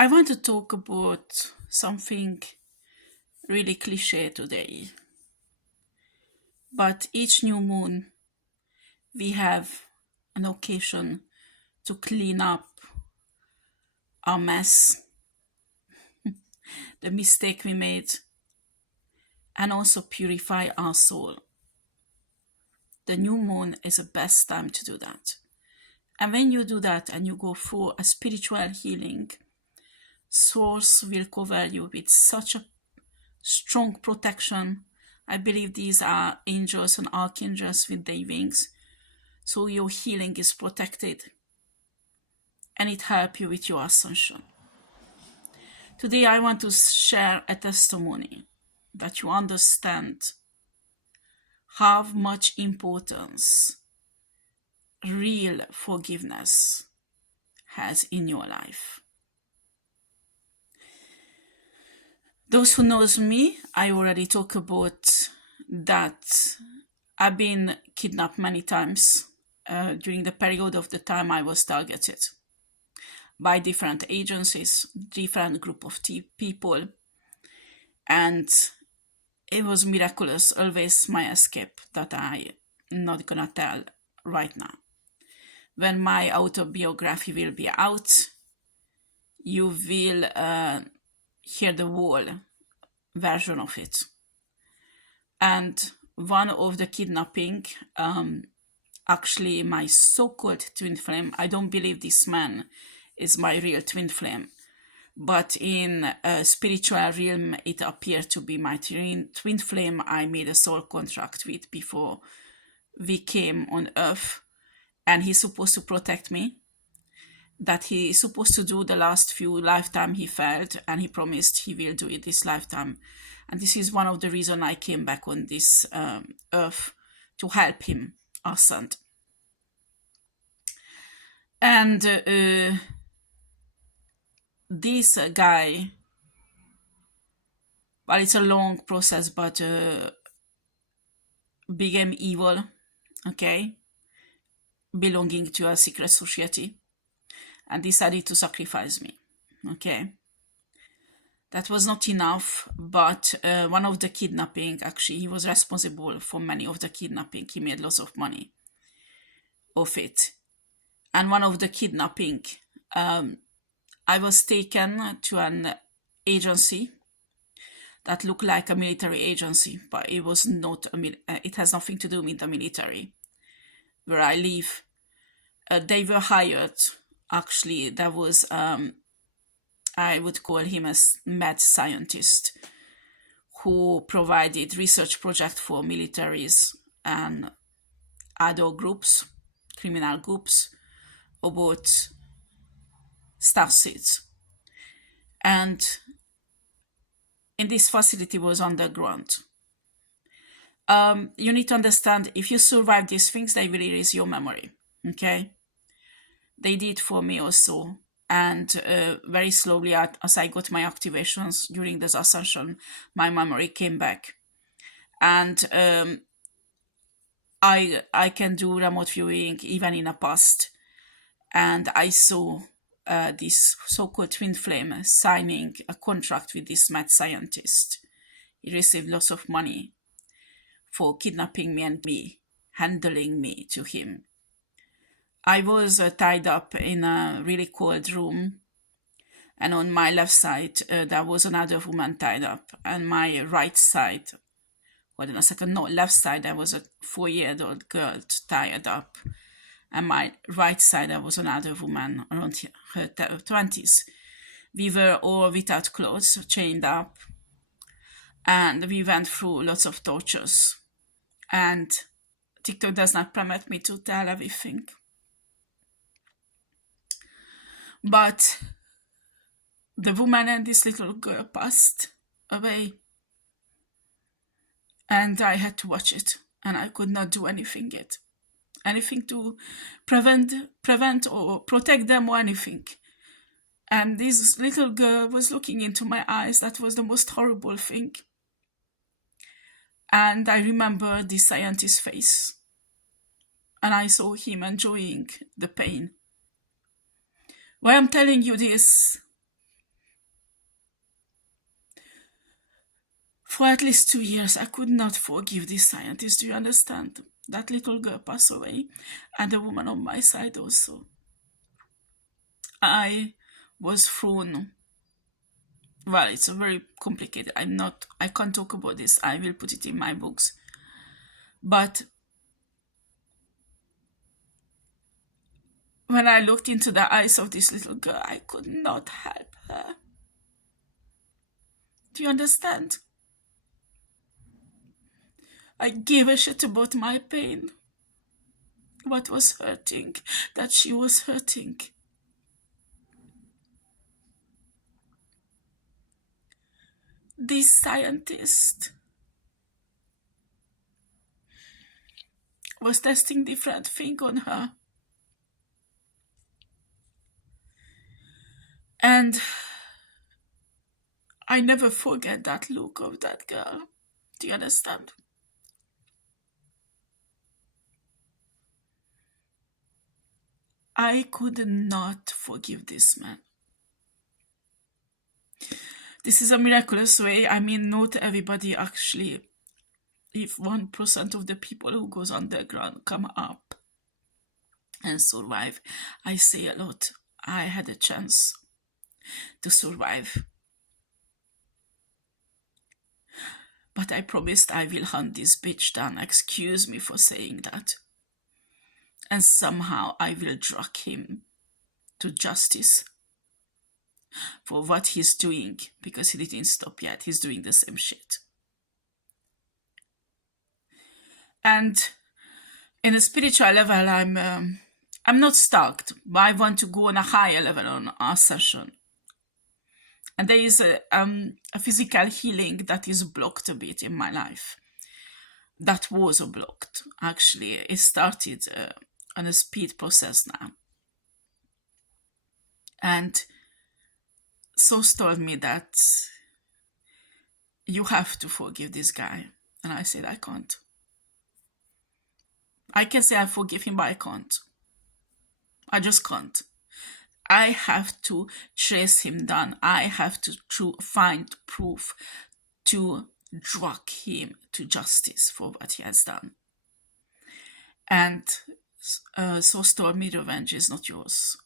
I want to talk about something really cliche today. But each new moon, we have an occasion to clean up our mess, the mistake we made, and also purify our soul. The new moon is the best time to do that. And when you do that and you go through a spiritual healing, Source will cover you with such a strong protection. I believe these are angels and archangels with their wings. So your healing is protected and it helps you with your ascension. Today I want to share a testimony that you understand how much importance real forgiveness has in your life. Those who knows me, I already talked about that I've been kidnapped many times during the period of the time I was targeted by different agencies, different group of people, and it was miraculous, always my escape that I'm not gonna tell right now. When my autobiography will be out, you will hear the whole version of it. And one of the kidnapping, actually my so-called twin flame, I don't believe this man is my real twin flame, but in a spiritual realm it appeared to be my twin flame I made a soul contract with before we came on earth, and he's supposed to protect me, that he's supposed to do the last few lifetime he failed, and he promised he will do it this lifetime. And this is one of the reasons I came back on this earth, to help him ascend. And this guy, well, it's a long process, but became evil, okay, belonging to a secret society, and decided to sacrifice me, okay. That was not enough, but one of the kidnapping, actually, he was responsible for many of the kidnapping. He made lots of money of it. And one of the kidnapping, I was taken to an agency that looked like a military agency, but it was not, it has nothing to do with the military, where I live. They were hired, actually, there was, I would call him a mad scientist who provided research project for militaries and other groups, criminal groups, about star seeds. And in this facility was underground. You need to understand, if you survive these things, they will erase your memory, okay? They did for me also. And very slowly, as I got my activations during this ascension, my memory came back. And I can do remote viewing even in the past. And I saw this so-called twin flame signing a contract with this mad scientist. He received lots of money for kidnapping me and handling me to him. I was tied up in a really cold room, and on my left side there was another woman tied up, and my right side, hold on a second, no, left side there was a 4-year-old girl tied up, and my right side there was another woman around her 20s. We were all without clothes, chained up, and we went through lots of tortures. And TikTok does not permit me to tell everything. But the woman and this little girl passed away, and I had to watch it, and I could not do anything yet. Anything to prevent or protect them or anything. And this little girl was looking into my eyes. That was the most horrible thing. And I remember the scientist's face, and I saw him enjoying the pain. Why I'm telling you this, For at least 2 years, I could not forgive this scientist. Do you understand? That little girl passed away, and the woman on my side also. I was thrown. Well, it's a very complicated. I can't talk about this. I will put it in my books. But when I looked into the eyes of this little girl, I could not help her. Do you understand? I gave a shit about my pain. What was hurting, that she was hurting. This scientist was testing different things on her. And I never forget that look of that girl. Do you understand? I could not forgive this man. This is a miraculous way. I mean, not everybody actually, if 1% of the people who goes underground come up and survive, I say a lot. I had a chance to survive. But I promised I will hunt this bitch down. Excuse me for saying that. And somehow I will drag him to justice for what he's doing, because he didn't stop yet. He's doing the same shit. And in a spiritual level, I'm not stuck, but I want to go on a higher level on our session. And there is a physical healing that is blocked a bit in my life. That was blocked, actually. It started on a speed process now. And Source told me that you have to forgive this guy. And I said, I can't. I can say I forgive him, but I can't. I just can't. I have to trace him down. I have to find proof to drag him to justice for what he has done. And Source told me revenge is not yours.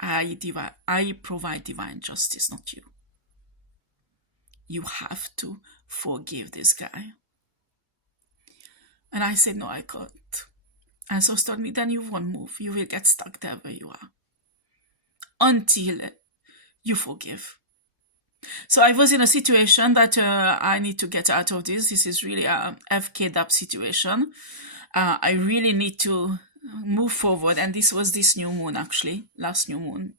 I provide divine justice, not you. You have to forgive this guy. And I said, no, I can't. And Source told me, then you won't move. You will get stuck there where you are until you forgive. So I was in a situation that I need to get out of this. This is really a FK'd up situation. I really need to move forward. And this was this new moon, actually, last new moon.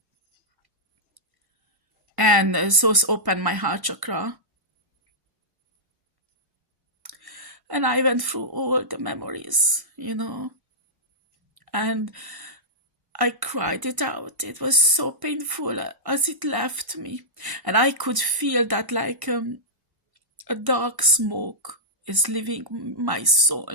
And Source opened my heart chakra. And I went through all the memories, and I cried it out. It was so painful as it left me. And I could feel that like a dark smoke is leaving my soul.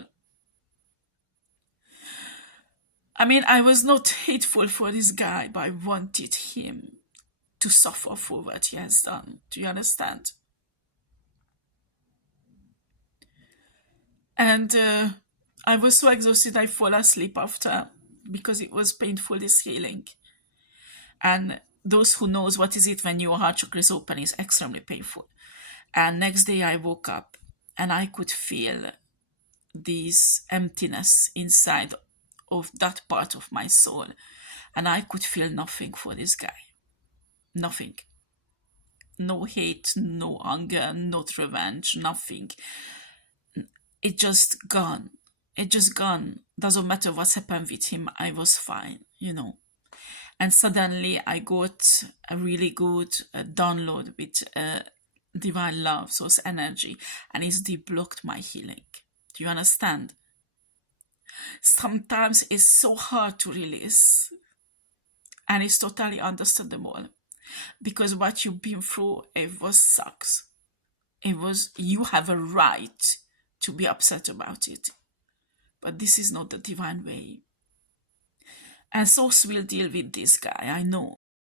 I mean, I was not hateful for this guy, but I wanted him to suffer for what he has done. Do you understand? And I was so exhausted I fall asleep after, because it was painful, this healing. And those who knows what is it when your heart chakra is open is extremely painful. And next day I woke up and I could feel this emptiness inside of that part of my soul. And I could feel nothing for this guy. Nothing. No hate, no anger, not revenge, nothing. It just gone. It just gone. Doesn't matter what's happened with him, I was fine, And suddenly I got a really good download with divine love, source energy, and it's deblocked my healing. Do you understand? Sometimes it's so hard to release, and it's totally understandable, because what you've been through, it was sucks. You have a right to be upset about it. But this is not the divine way. And Source will deal with this guy, I know.